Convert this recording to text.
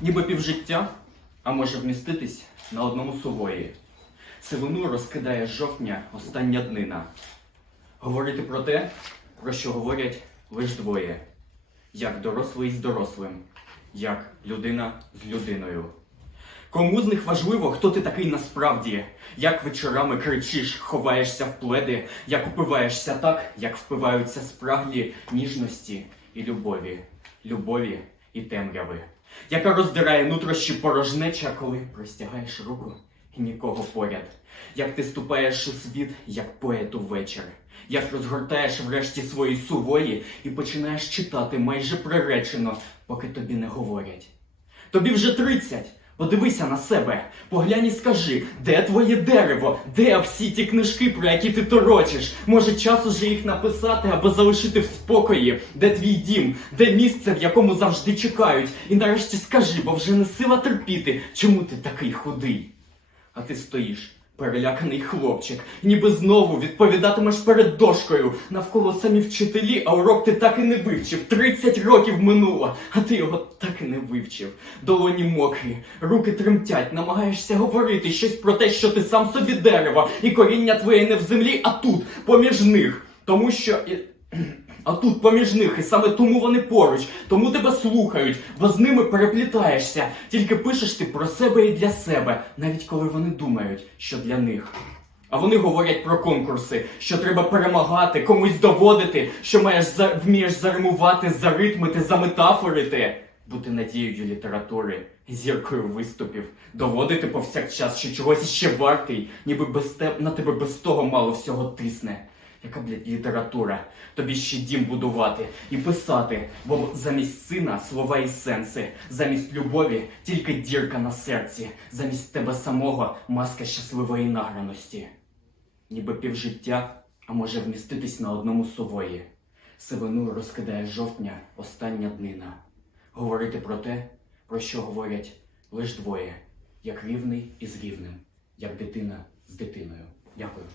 ніби півжиття, а може вміститись на одному сувої. Сивину розкидає жовтня остання днина. Говорити про те, про що говорять лиш двоє. Як дорослий з дорослим, як людина з людиною. Кому з них важливо, хто ти такий насправді? Як вечорами кричиш, ховаєшся в пледи, як упиваєшся так, як впиваються спраглі ніжності і любові, любові і темряви, яка роздирає нутрощі порожнеча, коли простягаєш руку і нікого поряд, як ти ступаєш у світ, як поет увечір, вечір, як розгортаєш врешті свої сувої і починаєш читати майже приречено, поки тобі не говорять. Тобі вже тридцять. Подивися на себе, поглянь і скажи, де твоє дерево, де всі ті книжки, про які ти торочиш? Може, час уже їх написати або залишити в спокої? Де твій дім, де місце, в якому завжди чекають? І нарешті скажи, бо вже не сила терпіти, чому ти такий худий? А ти стоїш, переляканий хлопчик, ніби знову відповідатимеш перед дошкою. Навколо самі вчителі, а урок ти так і не вивчив. 30 років минуло, а ти його так і не вивчив. Долоні мокрі, руки тремтять, намагаєшся говорити щось про те, що ти сам собі дерево, і коріння твоє не в землі, а тут, поміж них. Тому що. А тут поміж них, і саме тому вони поруч, тому тебе слухають, бо з ними переплітаєшся. Тільки пишеш ти про себе і для себе, навіть коли вони думають, що для них. А вони говорять про конкурси, що треба перемагати, комусь доводити, що маєш за... вмієш заримувати, заритмити, заметафорити, бути надією літератури, зіркою виступів, доводити повсякчас, що чогось іще вартий, ніби без те... на тебе без того мало всього тисне. Яка, блядь, література? Тобі ще дім будувати і писати, бо замість сина слова і сенси, замість любові тільки дірка на серці, замість тебе самого маска щасливої награності. Ніби півжиття, а може вміститись на одному сувої. Сивину розкидає жовтня остання днина. Говорити про те, про що говорять лиш двоє, як рівний із рівним, як дитина з дитиною. Дякую.